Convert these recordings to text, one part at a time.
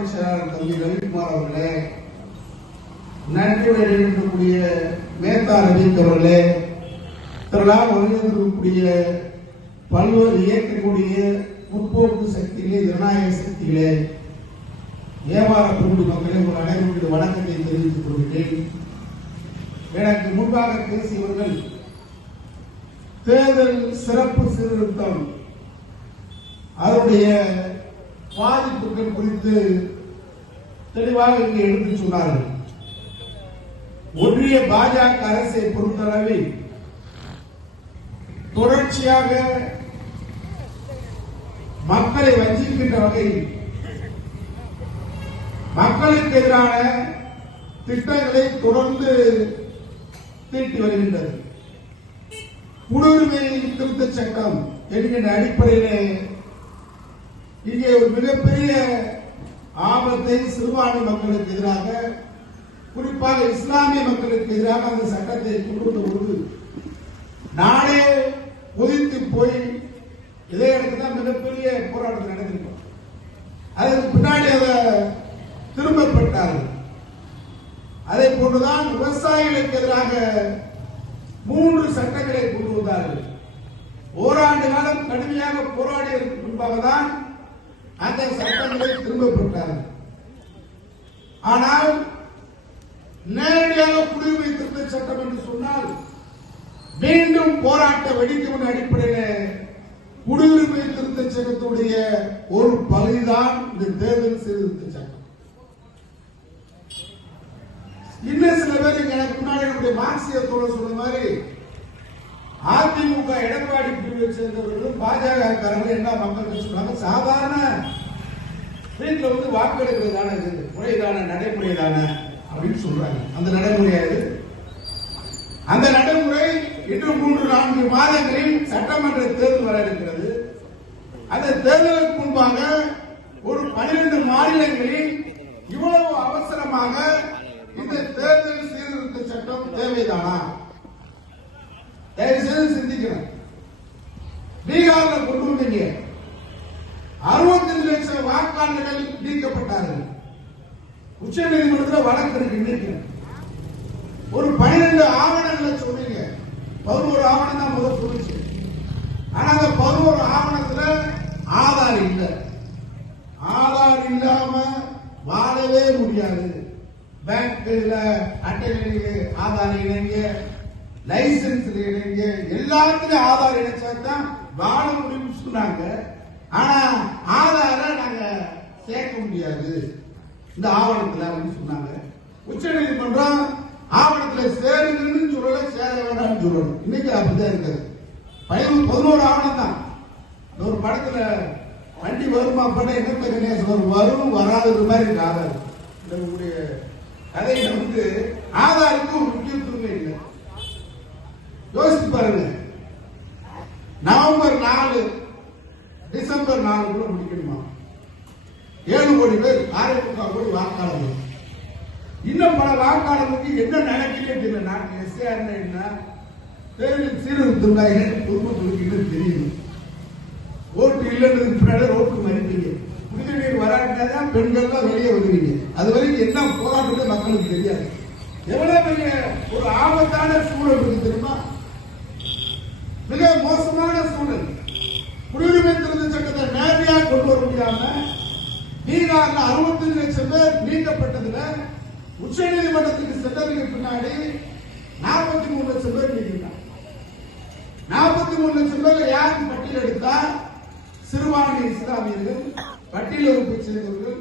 மாவட்ட செயலாளர் தம்பி ரவிக்குமார் அவர்களே, நன்றி இருக்கக்கூடிய மேத்தா ரவீக் அவர்களே, திரளாக வருகின்றக்கூடிய பல்வேறு இயக்கக்கூடிய முற்போக்கு சக்திகளே, ஜனநாயக சக்திகளே, வியாபார பெருங்குடி மக்களே, உங்கள் அனைவருடைய வணக்கத்தை தெரிவித்துக் கொள்கிறேன். எனக்கு முன்பாக பேசியவர்கள் தேர்தல் சிறப்பு சீர்திருத்தம் அதனுடைய பாதிப்புகள் குறித்து தெளிவாக இங்கே எடுத்து சொன்னார்கள். ஒன்றிய பாஜக அரசை பொறுத்தளவில் தொடர்ச்சியாக மக்களை வஞ்சிக்கின்ற வகையில் மக்களுக்கு எதிரான திட்டங்களை தொடர்ந்து தீட்டி வருகின்றது. குடியுரிமை திருத்த சட்டம் என்கின்ற அடிப்படையிலே இங்கே ஒரு மிகப்பெரிய ஆபத்தை சிறுபான்மை மக்களுக்கு எதிராக, குறிப்பாக இஸ்லாமிய மக்களுக்கு எதிராக அந்த சட்டத்தை கொண்டு வந்த பொழுது நாடே கொதித்து போய் இதே இடத்துல தான் மிகப்பெரிய போராட்டம் நடந்திருக்கும். அதற்கு பின்னாடி அதை திரும்ப பெற்றார்கள். அதே போன்றுதான் விவசாயிகளுக்கு எதிராக 3 சட்டங்களை கொண்டு வந்தார்கள். ஓராண்டு காலம் கடுமையாக போராடியதற்கு முன்பாக தான் அந்த சட்டங்களை திரும்ப பெற்றார்கள். ஆனால் நேரடியாக குடியுரிமை திருத்த சட்டம் என்று சொன்னால் மீண்டும் போராட்ட வெடிக்கும் அடிப்படையில் குடியுரிமை திருத்த சட்டத்துடைய ஒரு பகுதிதான் இந்த தேர்தல் சீர்திருத்த சட்டம். இன்னும் சில பேர் எனக்கு முன்னாடி நம்முடைய மார்க்சிய தோழர் சொன்ன மாதிரி அதிமுக எடப்பாடி பிரிவை சேர்ந்தவர்களும் பாஜக காரங்களும் என்ன மக்கள் சொன்னாங்க, சாதாரண வீட்டில் வந்து வாக்கெடுக்கிறது தானே, இது முறைதான நடைமுறை தானே அப்படின்னு சொல்றாங்க. அந்த நடைமுறையாது. அந்த நடைமுறை இன்னும் 3-4 மாதங்களில் சட்டமன்ற தேர்தல் வர இருக்கிறது. அந்த தேர்தலுக்கு முன்பாக ஒரு 12 மாநிலங்களில் இவ்வளவு அவசரமாக இந்த தேர்தல் சீர்திருத்த சட்டம் தேவைதானா? தயவு செய்து சிந்திக்கிறேன். பீகார்ல கொண்டு வந்தீங்க, 65 லட்சம் வாக்காளர்கள் நீக்கப்பட்டார்கள். உச்ச நீதிமன்றத்தில் வழக்கு இருக்கு. ஒரு 12 ஆவணங்களை சொன்னீங்க, 11 ஆவணம் தான் முதல் சொல்லிச்சு. ஆனா அந்த 11 ஆவணத்துல ஆதார் இல்லை. ஆதார் இல்லாம வாழவே முடியாது. பேங்க்ல அட்டையில ஆதார் இணைங்க, லைசன்ஸ் இணைங்க, எல்லாத்துலயும் ஆதார் இணைச்சாதான் வாழ முடியும்னு சொன்னாங்க. ஆனா ஆதார நாங்க சேர்க்க முடியாது இந்த ஆவணத்துல அப்படின்னு சொன்னாங்க. உச்ச நீதிமன்றம் ஆவணத்துல சேருங்கன்னு சொல்லல, சேர வேண்டாம்னு சொல்லணும். இன்னைக்கு அப்படிதான் இருக்காது. 11 ஆவணம் தான். ஒரு படத்துல வண்டி வருமா பண்ண என்ன கணேசன் வரும் வராது மாதிரி இருக்கு ஆதார். உங்களுடைய கதையில வந்து ஆதாருக்கு ஒரு முக்கியத்துவம் இல்லை. யோசிச்சு பாருங்க. November 4 December 4 முடிக்கணுமா? 7 கோடி பேர், 6.25 கோடி வாக்காளர்கள். இன்னும் பல வாக்காளர்களுக்கு என்ன நடக்குது தெரியல. நான் எஸ்ஆர் என்ன தேர்தல் சீர்திருத்தம் பொதுமக்களுக்கு தெரியுது. ஓட்டு இல்லைன்னு பின்னாடி ரோட்டு மறிப்பீங்க. குடிநீர் வராட்டாதான் பெண்கள்லாம் வெளியே வருவீங்க. அது வரைக்கும் என்ன போராட்டத்தை மக்களுக்கு தெரியாது. எவ்வளவு பெரிய ஒரு ஆபத்தான சூழல் இருக்கு தெரியுமா? மிக மோசமான சூழல். குடியுரிமை திருத்த சட்டத்தை நேரடியாக கொண்டு வர முடியாம பீகார்ல 65 லட்சம் பேர் நீக்கப்பட்டதுல உச்ச நீதிமன்றத்துக்கு சென்றதுக்கு பின்னாடி 43 லட்சம் பேர் நீக்கிட்டாங்க. 43 லட்சம் பேர் யாருக்கு பட்டியல் எடுத்தா சிறுபான்மை இஸ்லாமியர்கள், பட்டியல் வகுப்பை சேர்ந்தவர்கள்,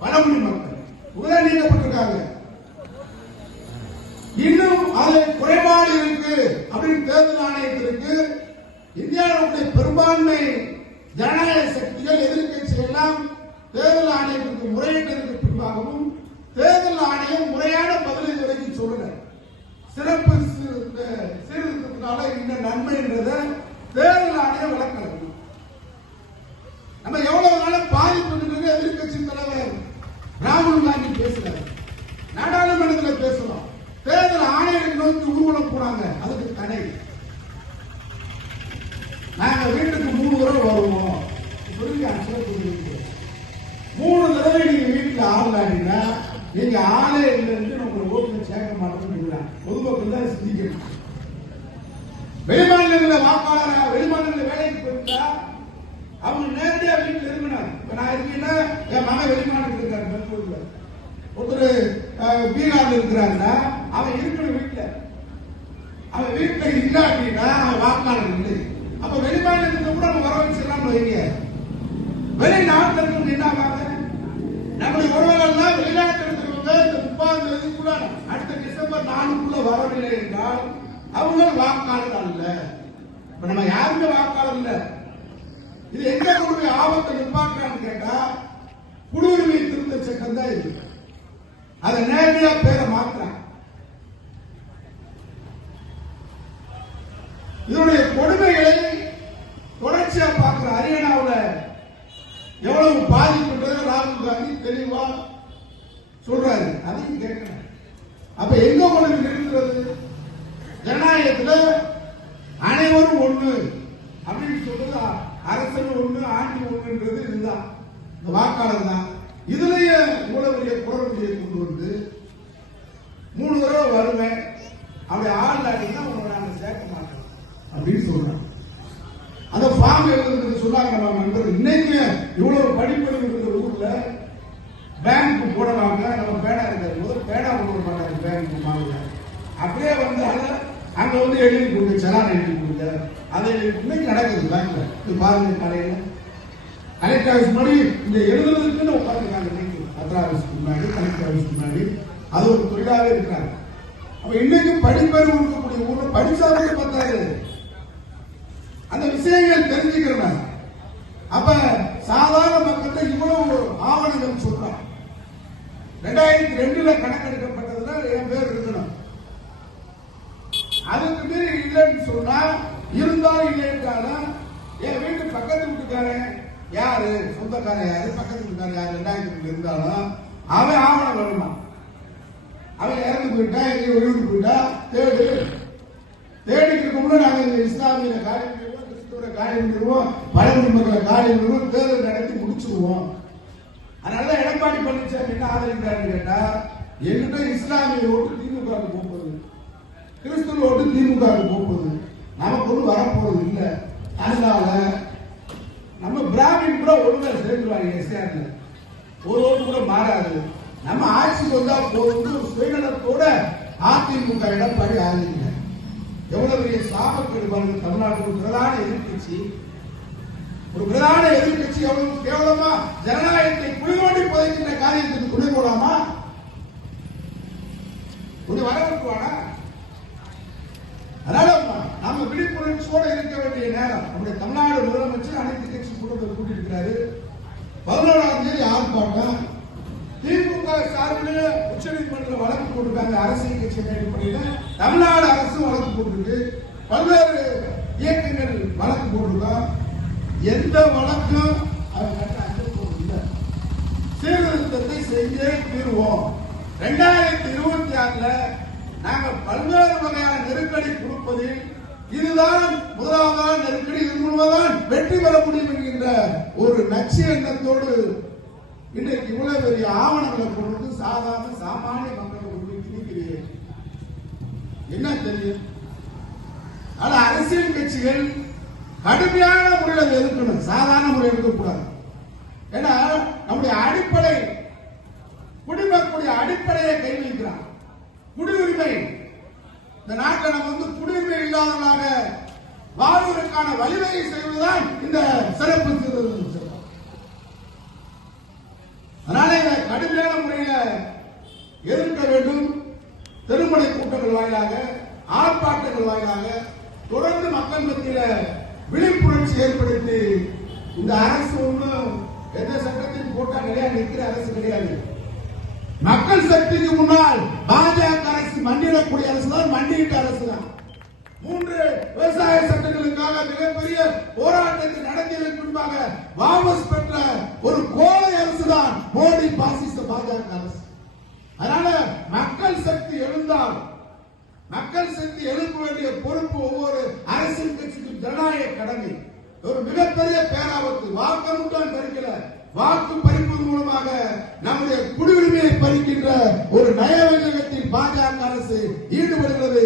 பழங்குடி மக்கள் இவங்க நீக்கப்பட்டிருக்காங்க. இன்னும் அதில் குறைபாடு இருக்கு அப்படின்னு தேர்தல் ஆணையத்திற்கு இந்தியாவுடைய பெரும்பான்மை ஜனநாயக சக்திகள், எதிர்கட்சிகள் எல்லாம் தேர்தல் ஆணையத்திற்கு முறையிட்டதற்கு பின்பாகவும் தேர்தல் ஆணையம் முறையான பதிலை வரைக்கும் சொல்லல. சிறப்பு சீர்திருத்தத்தினால இந்த நன்மைன்றத தேர்தல் ஆணையம் விளக்கணும். நம்ம எவ்வளவு நாளும் பாதிப்பு எதிர்கட்சி தலைவர் ராகுல் காந்தி பேசுறாரு, நாடாளுமன்றத்தில் பேசலாம். தேர்தல் ஆணையரை நோக்கி ஊர்வலம் போனாங்க, அதுக்கு தடை. நாங்க வீட்டுக்கு 3 தடவை வருவோம், 3 தடவை தடவை நீங்க வீட்டுல ஆடலாடினா நீங்க ஆளே இல்லைன்னு உங்களை ஓட்டுல சேர்க்க மாட்டோம்னு பொதுமக்கள் தான் சிந்திக்கணும். வெளிமாநில வாக்காளர் வெளிமாநில வேலைக்கு போயிருந்தா அவங்க நேரடியா வீட்டுல இருக்கணும். இப்ப நான் இருக்கீங்கன்னா என் மகன் வெளிமாநிலத்தில் இருக்காரு, பெங்களூர்ல ஒருத்தர் பீகார்ல இருக்கிறாருன்னா அவன் இருக்கணும் வீட்டுல. அவன் வீட்டுல இல்ல அப்படின்னா அவன் வாக்காளர் இல்லை. அப்ப வெளிமாநிலத்தை கூட நம்ம வர வச்சிடலாம் வைங்க. வெளிநாட்டில் இருக்கிறவங்க என்ன ஆவாங்க? நம்முடைய உறவுகள்லாம் வெளிநாட்டில் இருக்கிறவங்க இந்த 30ஆம் தேதிக்குள்ள அடுத்த டிசம்பர் 4க்குள்ள வரவில்லை என்றால் அவங்க வாக்காளர் அல்ல. இப்ப நம்ம யாருமே வாக்காளர் இல்ல. இது எங்க கொண்டு ஆபத்தை நிப்பாட்டுறான்னு கேட்டா குடியுரிமை திருத்த சட்டம் தான் இது. அதை நேரடியா பேரை மாற்றாங்க. இதனுடைய கொடுமைகளை தொடர்ச்சியா பார்க்கிற ஹரியானாவில் எவ்வளவு பாதிப்புன்றது ராகுல் காந்தி தெளிவா சொல்றாரு. அதையும் கேட்கிறேன். அப்ப எங்க கொண்டு நிறுத்துறது? ஜனநாயகத்தில் அனைவரும் ஒண்ணு அப்படின்னு சொல்றது அரசன் ஒண்ணு ஆட்சி ஒண்ணுன்றது இதுதான், இந்த வாக்காளர் தான். இதுலயே இவ்வளவு பெரிய குரல்களை கொண்டு வந்து 3 தடவை வருவேன் அப்படி ஆள் ஆடினா உங்களை நாங்கள் சேர்க்க மாட்டோம் அப்படின்னு சொல்றாங்க. அந்த ஃபார்ம் எழுதுறது சொன்னாங்க நம்ம நண்பர். இன்னைக்கு இவ்வளவு படிப்பறிவு இருக்கிற ஊர்ல பேங்க் போடுவாங்க. நம்ம பேடா இருக்காது, முதல் பேடா போட மாட்டாங்க பேங்க் மாவுல. அப்படியே வந்து அதை அங்க வந்து எழுதி கொடுங்க, சலான் எழுதி கொடுங்க. அதை இன்னைக்கு நடக்குது பேங்க்ல. இது பாருங்க, கடையில கலெக்டர் ஆஃபீஸ் முன்னாடி இந்த எழுதுறதுக்குன்னு உட்காந்துருக்காங்க. இன்னைக்கு பத்திர ஆஃபீஸ்க்கு முன்னாடி, கலெக்டர் ஆஃபீஸ்க்கு முன்னாடி அது ஒரு தொழிலாவே இருக்கிறாங்க. அப்ப இன்னைக்கு படிப்பறிவு இருக்கக்கூடிய ஊர்ல படிச்சாவே பத்தாது, அந்த விஷயங்கள் தெரிஞ்சுக்கிறேன். அப்ப சாதாரண மக்கள் இவ்வளவு ஆவணங்கள் சொல்றாங்க. 2002 கணக்கெடுக்கப்பட்டதுல என் பேர் இருக்கணும். அதுக்கு மீறி இல்லைன்னு சொன்னா இருந்தாலும் இல்லைன்றாலும் என் வீட்டு பக்கத்து வீட்டுக்காரன் யாரு, சொந்தக்காரன் யாரு, பக்கத்து வீட்டுக்காரன் யாரு 2002 இருந்தாலும் அவன் ஆவணம் வேணுமா? அவன் இறந்து போயிட்டா, எங்க வெளியூர் போயிட்டா தேடிக்கு முன்னாடி நாங்கள் இஸ்லாமிய காரியம் காரியம் நிறுவோம், பழங்குடி மக்களை காரியம் நிறுவோம், தேர்தல் நடத்தி முடிச்சுடுவோம். அதனால எடப்பாடி பழனிசாமி என்ன ஆதரிக்கிறான்னு கேட்டா, என்கிட்ட இஸ்லாமிய ஓட்டு திமுக போகுது, கிறிஸ்துவ ஓட்டு திமுக போகுது, நமக்கு ஒன்றும் வரப்போறது இல்லை. அதனால நம்ம பிராமின் கூட ஒழுங்கா சேர்ந்துருவாங்க. எஸ்ஆர்ல ஒரு ஓட்டு கூட மாறாது. நம்ம ஆட்சிக்கு வந்தா போது சுயநலத்தோட அதிமுக எடப்பாடி ஆதரிக்கிறார். எவ்வளவு பெரிய சாபக்கேடு பாருங்க. தமிழ்நாட்டில் பிரதான எதிர்கட்சி, ஒரு பிரதான எதிர்கட்சி எவ்வளவு கேவலமா ஜனநாயகத்தை குளிரோடி புதைக்கின்ற காரியத்துக்கு துணை போடாமா? கொஞ்சம் வரவேற்குவானா? அதனால நம்ம விழிப்புணர்ச்சியோட இருக்க வேண்டிய நேரம். நம்முடைய தமிழ்நாடு முதலமைச்சர் அனைத்து கட்சி கூட்டத்தை கூட்டியிருக்கிறாரு. 11ஆம் தேதி ஆர்ப்பாட்டம். திமுக சார்பில் உச்சநீதிமன்றத்தில் வழக்கு போட்டிருக்காங்க. அரசியல் கட்சி அடிப்படையில் தமிழ்நாடு அரசு வழக்கு போட்டிருக்கு. பல்வேறு இயக்கங்கள் வழக்கு போட்டிருக்கோம். எந்த வழக்கும் இல்லை. சீர்திருத்தத்தை செஞ்சே தீர்வோம். 2026 நாங்கள் பல்வேறு வகையான நெருக்கடி கொடுப்பதில் இதுதான் முதலாவதான நெருக்கடி. இது மூலமாதான் வெற்றி பெற முடியும் என்கின்ற ஒரு லட்சிய எண்ணத்தோடு இன்றைக்கு இவ்வளவு பெரிய ஆவணங்களை கொண்டு சாதாரண சாமானிய மக்களை திணிக்கிறீர்கள். என்ன தெரியும்? ஆனா அரசியல் கட்சிகள் கடுமையான முறையில் எதிர்க்கணும், சாதாரண முறையில் இருக்கக்கூடாது. ஏன்னா நம்முடைய அடிப்படை குடிமக்களுடைய அடிப்படையை கை வைக்கிறான். குடியுரிமை, இந்த நாட்டை நம்ம வந்து குடியுரிமை இல்லாதவர்களாக வாழ்வதற்கான வழிவகை செய்வதுதான் இந்த சிறப்பு திருத்தம். அதனால இதை கடுமையான முறையில் எதிர்க்க வேண்டும். தெருமுனை கூட்டங்கள் வாயிலாக, ஆர்ப்பாட்டங்கள் வாயிலாக தொடர்ந்து மக்கள் மத்தியில் விழிப்புணர்ச்சி ஏற்படுத்தி இந்த அரசு ஒன்றும் எந்த சட்டத்தையும் போட்டா கிடையாது, நிற்கிற அரசு கிடையாது. மக்கள் சக்திக்கு முன்னால் பாஜக அரசு மண்டியிடக்கூடிய அரசு தான், மண்டியிட்ட அரசு தான். 3 விவசாய சட்டங்களுக்காக மிகப்பெரிய போராட்டத்தை நடத்தியதற்கு முன்பாக வாபஸ் பெற்ற ஒரு கோழை அரசு தான் மோடி பாசிச பாஜக அரசு. அதனால மக்கள் சக்தி எழுந்தால், மக்கள் சக்தி எழுப்ப வேண்டிய பொறுப்பு ஒவ்வொரு அரசியல் கட்சிக்கும் ஜனநாயக கடமை. ஒரு மிகப்பெரிய பேராபத்து. வாக்கு மட்டும் பறிக்கல, வாக்கு பறிப்பது மூலமாக நம்முடைய குடியுரிமையை பறிக்கின்ற ஒரு நயவஞ்சகத்தில் பாஜக அரசு ஈடுபடுகிறது.